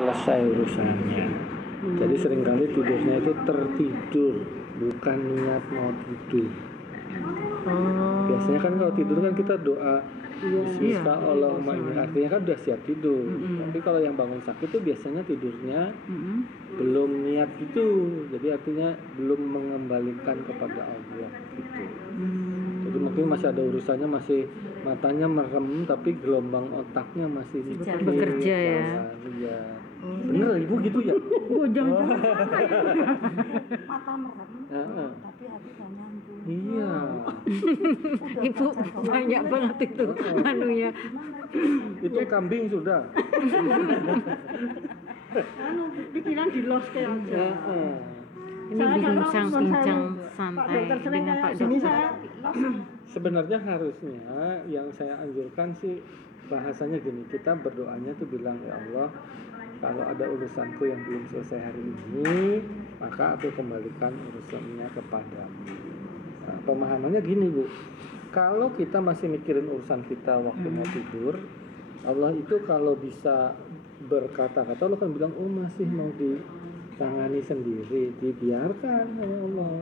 selesai urusannya. Jadi seringkali tidurnya itu tertidur, bukan niat mau tidur. Biasanya kan kalau tidur kan kita doa Bismillahirrahmanirrahim, ini artinya kan udah siap tidur. Tapi kalau yang bangun sakit itu biasanya tidurnya belum niat gitu, jadi artinya belum mengembalikan kepada Allah gitu. Jadi mungkin masih ada urusannya, masih matanya merem tapi gelombang otaknya masih bekerja ya. Iya. Bener ibu gitu ya? Jangan-jangan mata merem, tapi hati gak nyambung. Iya. Ibu banyak banget itu anunya. Itu kambing sudah. Pikiran di los kayak aja. Ini bincang-bincang santai dengan Pak Dokter. Sebenarnya harusnya yang saya anjurkan sih bahasanya gini, kita berdoanya tuh bilang, ya Allah, kalau ada urusanku yang belum selesai hari ini, maka aku kembalikan urusannya kepadamu. Nah, pemahamannya gini Bu, kalau kita masih mikirin urusan kita waktu mau tidur, Allah itu kalau bisa berkata-kata, Allah kan bilang, oh masih mau ditangani sendiri, dibiarkan sama Allah.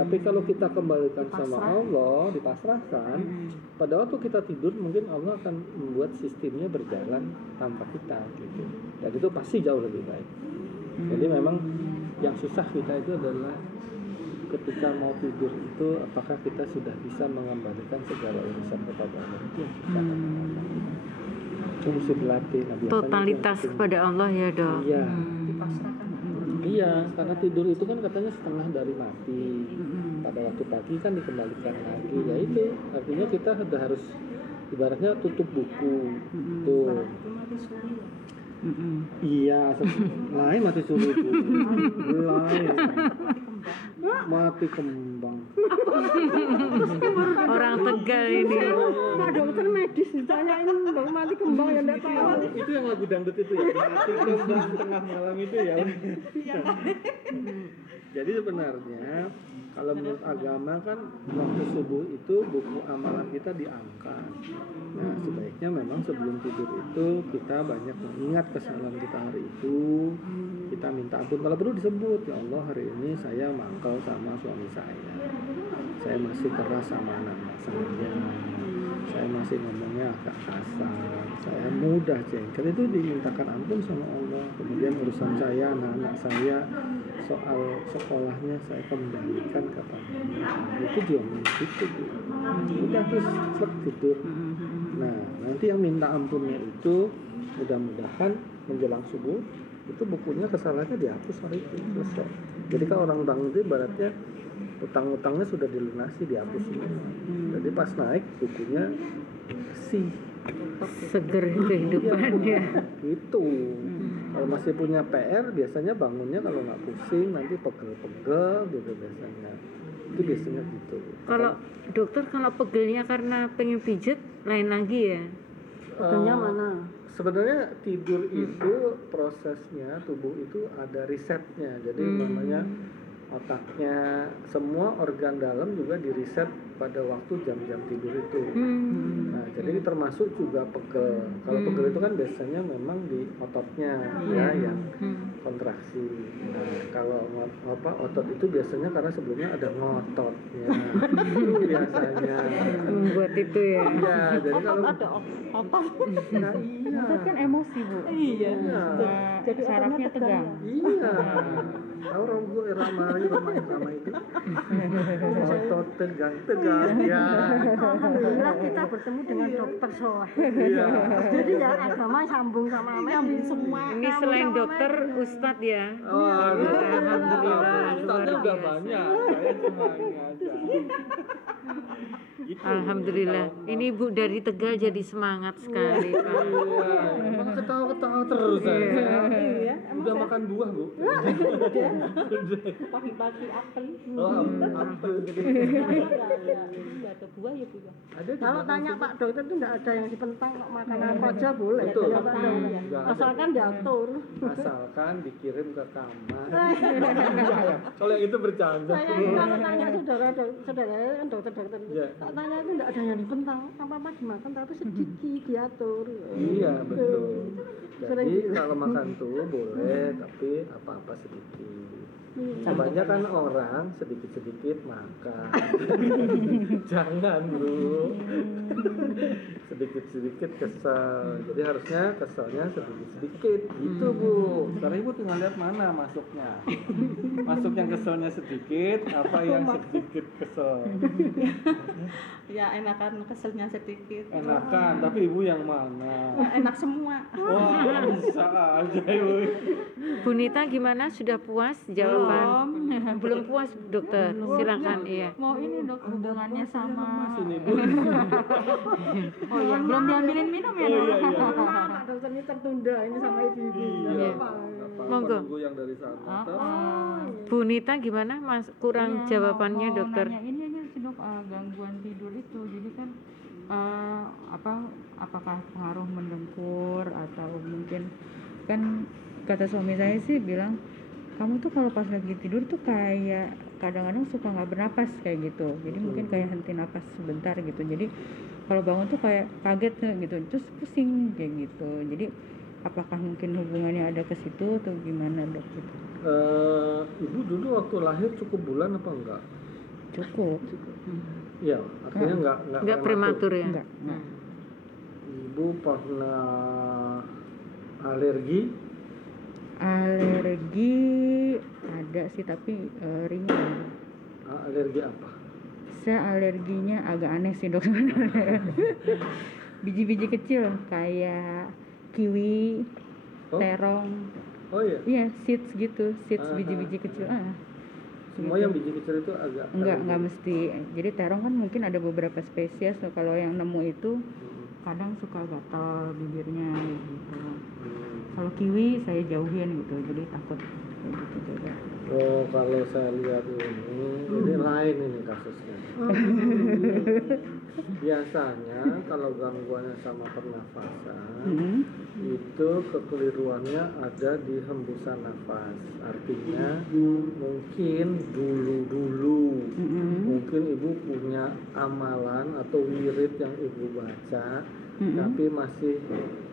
Tapi kalau kita kembalikan sama Allah, dipasrahkan, pada waktu kita tidur mungkin Allah akan membuat sistemnya berjalan tanpa kita gitu. Dan itu pasti jauh lebih baik. Jadi memang yang susah kita itu adalah ketika mau tidur itu, apakah kita sudah bisa mengembalikan segala urusan kepada Allah, itu yang susah. Itu mesti dilatih. Nah, totalitas kepada Allah ya Dok. Iya. Dipasrahkan. Iya, karena tidur itu kan katanya setengah dari mati. Pada waktu pagi kan dikembalikan lagi. Ya itu, artinya kita sudah harus ibaratnya tutup buku. Tuh. Itu mati suri ya. Iya, lain mati suri itu. Lain. Mati kembang. Orang Tegal ini. Pak dokter medis ditanyain dong mati kembang ya enggak tahu. Itu yang lagu dangdut itu ya. Mati kembang tengah malam itu ya. Jadi sebenarnya kalau menurut agama kan waktu subuh itu buku amalan kita diangkat. Nah sebaiknya memang sebelum tidur itu kita banyak mengingat kesalahan kita hari itu. Kita minta ampun, kalau perlu disebut, ya Allah hari ini saya mangkal sama suami saya masih keras sama anak saya masih ngomongnya agak kasar, saya mudah jengkel, itu dimintakan ampun sama Allah. Kemudian urusan saya, anak-anak saya, soal sekolahnya saya kembalikan kepada Allah. Itu dia begitu. Udah terus tidur. Nah nanti yang minta ampunnya itu mudah-mudahan menjelang subuh itu bukunya kesalahannya dihapus hari itu selesai. Jadi kalau orang bangun itu ibaratnya utang-utangnya sudah dilunasi, dihapus semua. Jadi pas naik bukunya seger kehidupannya. Itu kalau masih punya PR biasanya bangunnya kalau nggak pusing nanti pegel-pegel gitu biasanya. Itu biasanya gitu. Kalau dokter kalau pegelnya karena pengen pijet lain lagi ya. Pegelnya mana? Sebenarnya tidur itu prosesnya tubuh itu ada risetnya. Jadi namanya otaknya, semua organ dalam juga diriset pada waktu jam-jam tidur itu. Nah, jadi termasuk juga pegel. Kalau pegel itu kan biasanya memang di ototnya ya yang kontraksi. Nah, kalau otot itu biasanya karena sebelumnya ada ngototnya. Itu biasanya membuat itu ya. Iya, jadi kalau ada otot. Nah, iya. Otot kan emosi Bu. Iya. Jadi sarafnya tegang. Iya. Tahu romgo irama itu. Otot tegang. Ya. Alhamdulillah kita bertemu dengan dokter Soleh. Iya. Jadi ya agama sambung sama medis semua. Ini selain dokter Ustadz ya. Oh, alhamdulillah. Ustaznya udah banyak. Saya cuma ini aja. Gitu. Alhamdulillah. Ini Ibu dari Tegal jadi semangat sekali Pak. Iya. Emang ketawa-ketawa terus saya. Iya, emang Udah makan buah, Bu? Pagi-pagi apel. Oh, apel gede. Enggak ada buah ya, Bu. Ada di Kalau belakang tanya situ. Pak Dokter itu enggak ada yang dipentang kok, makan apa aja boleh. Betul. Ya, Pak Dokter. Nggak ada. Asalkan diatur. Asalkan dikirim ke kamar. Ya. Kalau yang itu bercanda. Saya kalau tanya saudara kan dokter-dokter itu, Iya. tak tanya itu enggak ada yang dipentang, apa-apa dimakan tapi sedikit diatur. Iya, betul. Sering Jadi gitu. kalau makan tuh boleh, tapi apa-apa sedikit. Kebanyakan orang sedikit-sedikit makan. Jangan, Bro. Sedikit-sedikit kesel. Jadi harusnya keselnya sedikit-sedikit. Gitu, Bu. Sekarang Ibu tinggal lihat mana masuknya. Masuk yang keselnya sedikit, apa yang sedikit kesel. Ya enakan keselnya sedikit. Enakan, tapi Ibu yang mana? Enak semua. Wah, bisa aja Ibu. Bu Nita gimana? Sudah puas jawaban? Belum puas, dokter. Silakan, iya. Mau ini dok hubungannya sama Sini, Bu. oh iya belum diambilin minum ya Oh, dok. iya, iya. Pak dokter ini tertunda ini sama ibu-ibu. Iya. Nggak Iya. apa-apa. Monggo. Nunggu yang dari sana. Bu Nita gimana, Mas? Kurang Iya, jawabannya, mau dokter. nanya ini aja sih dok, gangguan tidur itu jadi kan apakah pengaruh mendengkur atau mungkin kan kata suami saya sih bilang kamu tuh kalau pas lagi tidur tuh kayak kadang-kadang suka nggak bernapas kayak gitu, jadi mungkin kayak henti napas sebentar gitu, jadi kalau bangun tuh kayak kaget gitu, terus pusing kayak gitu. Jadi apakah mungkin hubungannya ada ke situ atau gimana dok gitu? Ibu dulu waktu lahir cukup bulan apa enggak? Cukup. Iya, artinya enggak Enggak prematur ya? Enggak. Ibu pernah alergi? Alergi ada sih tapi ringan. Alergi apa? Saya alerginya agak aneh sih dok sebenarnya. Biji-biji kecil kayak kiwi, Oh. terong, Oh iya. iya seeds gitu, seeds Ah, biji-biji ah, kecil. Semua gitu. yang biji kecil itu agak Enggak mesti. Jadi terong kan mungkin ada beberapa spesies. So, kalau yang nemu itu kadang suka gatal bibirnya gitu. Kalau kiwi saya jauhin gitu, jadi takut kayak gitu juga. Oh, kalau saya lihat ini lain ini kasusnya. Biasanya kalau gangguannya sama pernafasan itu kekeliruannya ada di hembusan nafas. Artinya mungkin dulu mungkin ibu punya amalan atau wirid yang ibu baca, tapi masih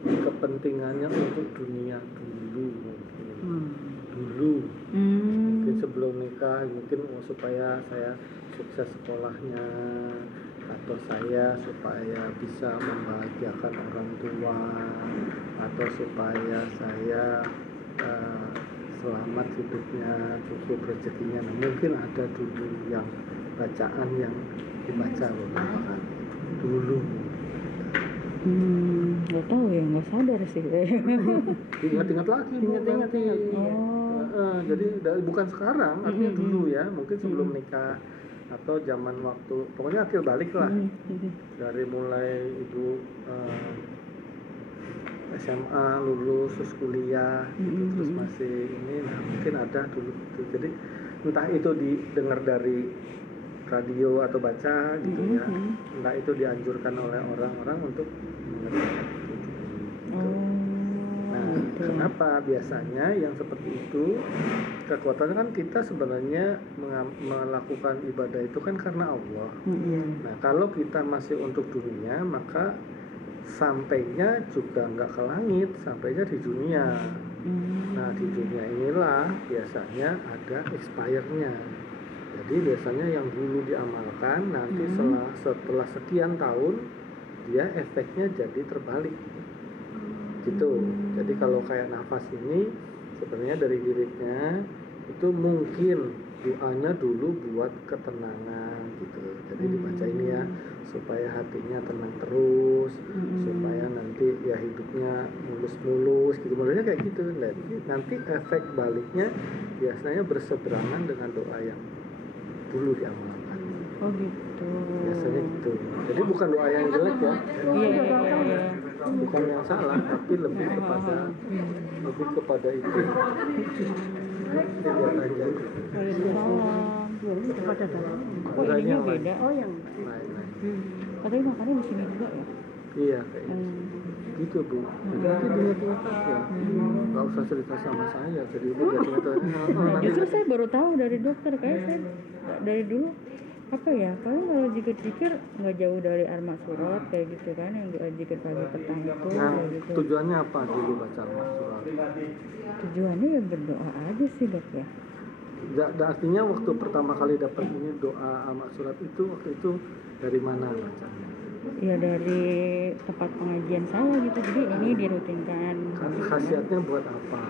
kepentingannya untuk dunia dulu mungkin. Dulu mungkin sebelum nikah mungkin supaya saya sukses sekolahnya atau saya supaya bisa membahagiakan orang tua atau supaya saya selamat hidupnya, cukup rezekinya. Nah, mungkin ada dulu yang bacaan yang dibaca beberapa kali dulu. Nggak tahu ya, nggak sadar sih. Ingat-ingat lagi, ingat-ingat. Jadi bukan sekarang, artinya dulu ya, mungkin sebelum nikah atau zaman waktu, pokoknya akhir balik lah. Dari mulai ibu SMA lulus terus kuliah gitu, terus masih ini, nah mungkin ada dulu gitu. Jadi entah itu didengar dari radio atau baca gitu ya, entah itu dianjurkan oleh orang-orang untuk mengerjakan itu. Nah, kenapa biasanya yang seperti itu kekuatannya kan kita sebenarnya melakukan ibadah itu kan karena Allah. Nah, kalau kita masih untuk dunia maka sampainya juga nggak ke langit, sampainya di dunia. Nah, di dunia inilah biasanya ada expirednya. Jadi biasanya yang dulu diamalkan nanti setelah sekian tahun dia efeknya jadi terbalik gitu. Jadi kalau kayak nafas ini sebenarnya dari wiridnya itu mungkin doanya dulu buat ketenangan gitu. Jadi dibaca ini ya supaya hatinya tenang terus, supaya nanti ya hidupnya mulus-mulus gitu. Modelnya kayak gitu. Nanti efek baliknya biasanya berseberangan dengan doa yang dulu diamalkan. Oh gitu. Biasanya gitu. Jadi bukan doa yang jelek ya, Iya. bukan yang salah, tapi lebih kepada itu. Lihat aja. Kepada dalam. Oh ininya beda. Oh yang Lain-lain. Katanya makannya di sini juga ya. Iya kayak gitu Bu. Jadi nanti diingat-ingat aja. Nggak usah cerita sama saya. Jadi Ibu ingat-ingat aja. Nah, justru saya baru tahu dari dokter, kayak saya dari dulu apa ya, kalau zikir-zikir nggak jauh dari Arma Surat kayak gitu kan, yang zikir pagi petang itu Nah, kayak gitu. tujuannya apa dulu baca Al-Surat? Tujuannya ya berdoa aja sih dok ya. Artinya waktu pertama kali dapat ini doa Al-Surat itu waktu itu dari mana bacanya? Ya dari tempat pengajian saya gitu, jadi ini dirutinkan. Kan khasiatnya buat apa?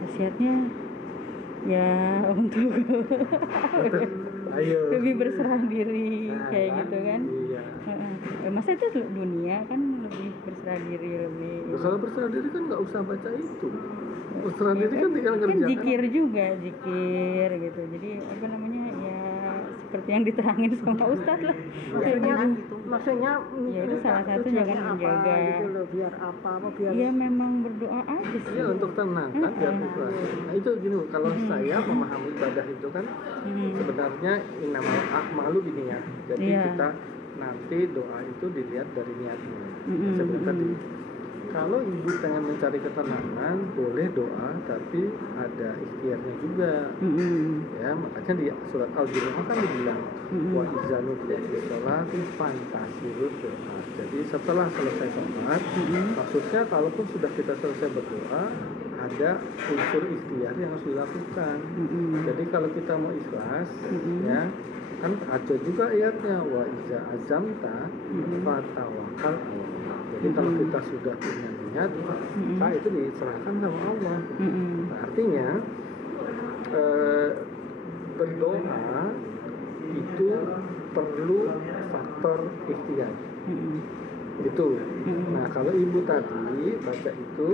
Khasiatnya ya untuk Ayo. lebih berserah diri kayak gitu kan. Iya. Masa itu dunia kan lebih berserah diri lebih. Nah, kalau berserah diri kan nggak usah baca itu. Berserah diri kan tinggal Kan ngerjakan. zikir juga, zikir gitu. Jadi apa namanya ya seperti yang diterangin sama Ustadz lah. maksudnya Ya itu salah satunya kan tujuannya menjaga. apa gitu loh, biar apa biar Ya memang berdoa aja sih. Iya untuk tenang kan biar ikhlas. Nah itu gini kalau saya memahami ibadah itu kan sebenarnya innamal a'malu binniyat. Jadi Iya. kita nanti doa itu dilihat dari niatnya. Sebenarnya tadi kalau ibu pengen mencari ketenangan boleh doa tapi ada ikhtiarnya juga. Ya makanya di surat Al-Jumu'ah kan dibilang wa izanu bi sholati fantasirud doa. Jadi setelah selesai sholat, maksudnya kalaupun sudah kita selesai berdoa ada unsur ikhtiar yang harus dilakukan. Jadi kalau kita mau ikhlas, ya kan ada juga ayatnya wa iza azamta fatawakkal Allah. Jadi kalau kita sudah punya niat, maka itu diserahkan sama Allah. Nah, artinya berdoa itu perlu faktor ikhtiar. Gitu. Nah kalau ibu tadi baca itu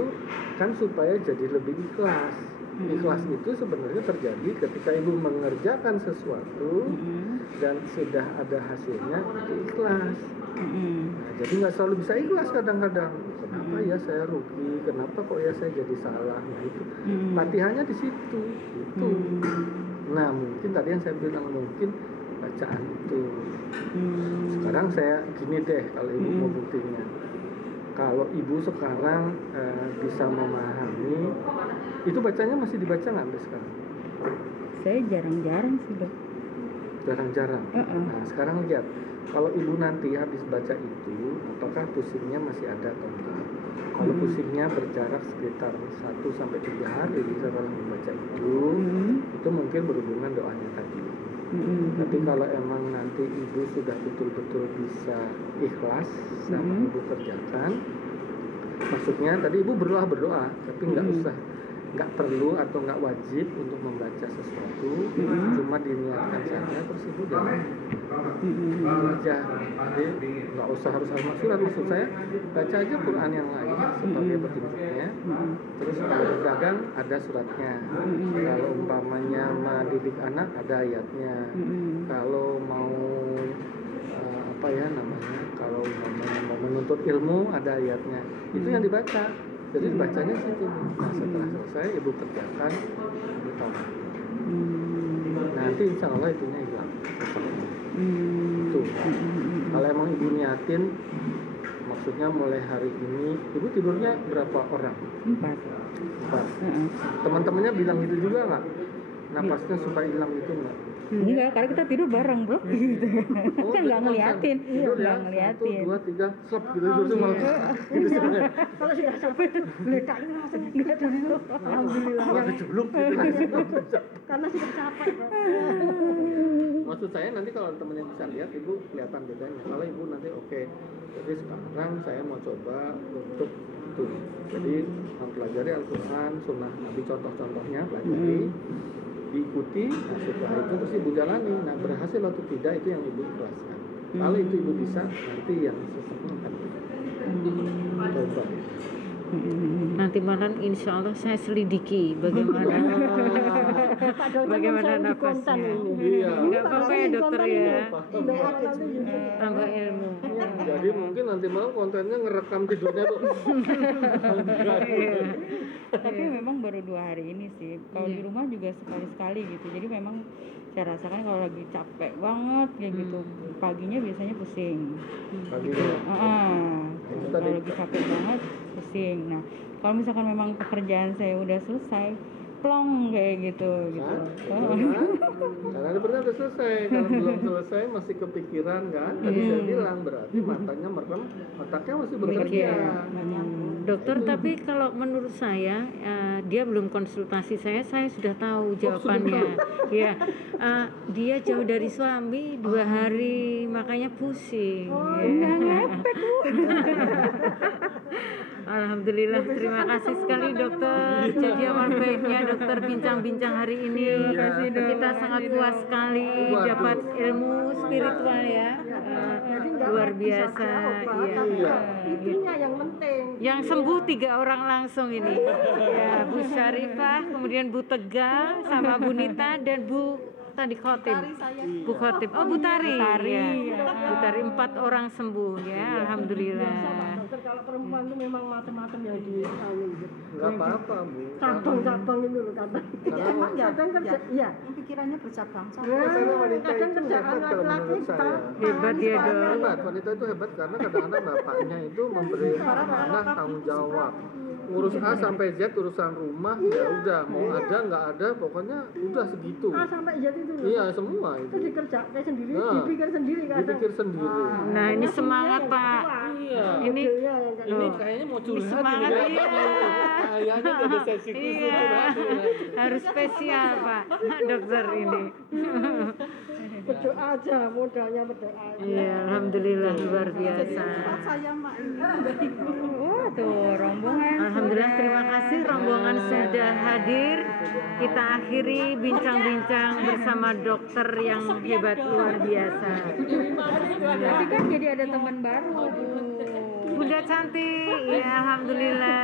kan supaya jadi lebih ikhlas. Ikhlas itu sebenarnya terjadi ketika ibu mengerjakan sesuatu dan sudah ada hasilnya itu ikhlas. Nah, jadi nggak selalu bisa ikhlas kadang-kadang. Kenapa ya saya rugi? Kenapa kok ya saya jadi salah? Nah itu latihannya di situ. Itu. Nah mungkin tadi yang saya bilang mungkin bacaan itu. Sekarang saya gini deh kalau ibu mau buktinya. Kalau ibu sekarang bisa memahami, itu bacanya masih dibaca nggak sampai sekarang? Saya jarang-jarang sih dok. Jarang-jarang. Nah sekarang lihat, kalau ibu nanti habis baca itu, apakah pusingnya masih ada atau enggak? Kalau pusingnya berjarak sekitar 1-3 hari setelah membaca itu mungkin berhubungan doanya tadi. Tapi kalau emang nanti ibu sudah betul-betul bisa ikhlas sama ibu kerjakan, maksudnya tadi ibu berdoa, tapi nggak perlu atau nggak wajib untuk membaca sesuatu, cuma diniatkan saja terus ibu jalan aja. Jadi nggak usah harus Al-Surat, maksud saya baca aja Quran yang lain sebagai petunjuknya. Terus kalau berdagang ada suratnya, kalau umpamanya mendidik anak ada ayatnya, kalau mau kalau umpamanya mau menuntut ilmu ada ayatnya, itu yang dibaca. Jadi bacanya situ. Nah setelah selesai ibu kerjakan, ibu tahu. Nanti insya Allah itunya hilang. Itu. Kalau emang ibu niatin, maksudnya mulai hari ini, ibu tidurnya berapa orang? 4. Teman-temannya bilang gitu juga nggak? Napasnya supaya hilang gitu nggak? Enggak, karena kita tidur bareng bro. Gitu. Kan nggak ngeliatin, nggak ngeliatin. 1, 2, 3, slep gitu tidur semua. kalau sudah sampai letaknya langsung gitu. Alhamdulillah. Wah kejeblok gitu langsung. Karena sudah capek. Maksud saya nanti kalau temennya bisa lihat, ibu kelihatan bedanya. Kalau ibu nanti oke, jadi sekarang saya mau coba untuk itu. Jadi mempelajari Al-Quran, Sunnah Nabi, contoh-contohnya pelajari, diikuti. Nah setelah itu terus ibu jalani. Nah berhasil atau tidak itu yang ibu ikhlaskan. Kalau itu ibu bisa, nanti yang sesungguhnya akan coba. Nanti malam insya Allah saya selidiki bagaimana Pak Dokter bagaimana saya di konten nafasnya. ini. Iya. Nggak apa-apa ya dokter ya, Iya. tambah ilmu. Jadi mungkin nanti malam kontennya ngerekam tidurnya tuh. Iya. Tapi memang baru 2 hari ini sih. Kalau di rumah juga sekali-sekali gitu. Jadi memang saya rasakan kalau lagi capek banget kayak gitu. Paginya biasanya pusing. Paginya. Kalau tadi. lagi capek banget pusing. Nah, kalau misalkan memang pekerjaan saya udah selesai, plong kayak gitu. Karena ini pernah udah selesai. Kalau belum selesai masih kepikiran kan. Tadi saya bilang berarti matanya merem, otaknya masih bekerja. Dokter, tapi kalau menurut saya dia belum konsultasi saya sudah tahu jawabannya. Ya, dia jauh dari suami 2 hari makanya pusing. Alhamdulillah, terima kasih sekali dokter. Jadi amal baiknya dokter bincang-bincang hari ini. Kita sangat puas sekali dapat ilmu spiritual ya. Luar biasa. Iya. Intinya yang penting. Yang sembuh 3 orang langsung ini. Ya, Bu Syarifah, kemudian Bu Tegal, sama Bu Nita dan Bu tadi Khotib. Bu Khotib. Oh, Bu Tari. Ya. Bu Tari 4 orang sembuh ya. Alhamdulillah. Dokter kalau perempuan itu memang macam-macam yang di gitu. Enggak apa-apa, Bu. Cabang-cabang itu loh kadang. Emang kadang kerja, iya. Pikirannya bercabang. Biasanya wanita Kadang itu kerjaan hebat kalau laki-laki menurut saya. Hebat dia dong. Hebat, wanita itu hebat karena kadang-kadang bapaknya itu memberi amanah tanggung jawab. Ngurus A sampai Z, urusan rumah, ya udah mau ada nggak ada, pokoknya udah segitu. A sampai Z itu loh. Iya semua Itu itu. dikerjakan sendiri, Nah, dipikir sendiri kadang. Dipikir sendiri. Nah, ini semangat, Pak. Iya. Ini Iya, yang kayak Ini Loh. kayaknya mau curhat Semangat, ini. iya. Kayaknya ada sesi khusus Iya, curhat ini. harus spesial Pak dokter ini. berdoa aja, modalnya berdoa aja. Iya, alhamdulillah luar biasa. Saya mak. Wah, tuh rombongan. Alhamdulillah, terima kasih rombongan sudah hadir. Kita akhiri bincang-bincang bersama dokter yang hebat luar biasa. Tapi kan jadi ada teman baru. Bunda cantik, ya alhamdulillah.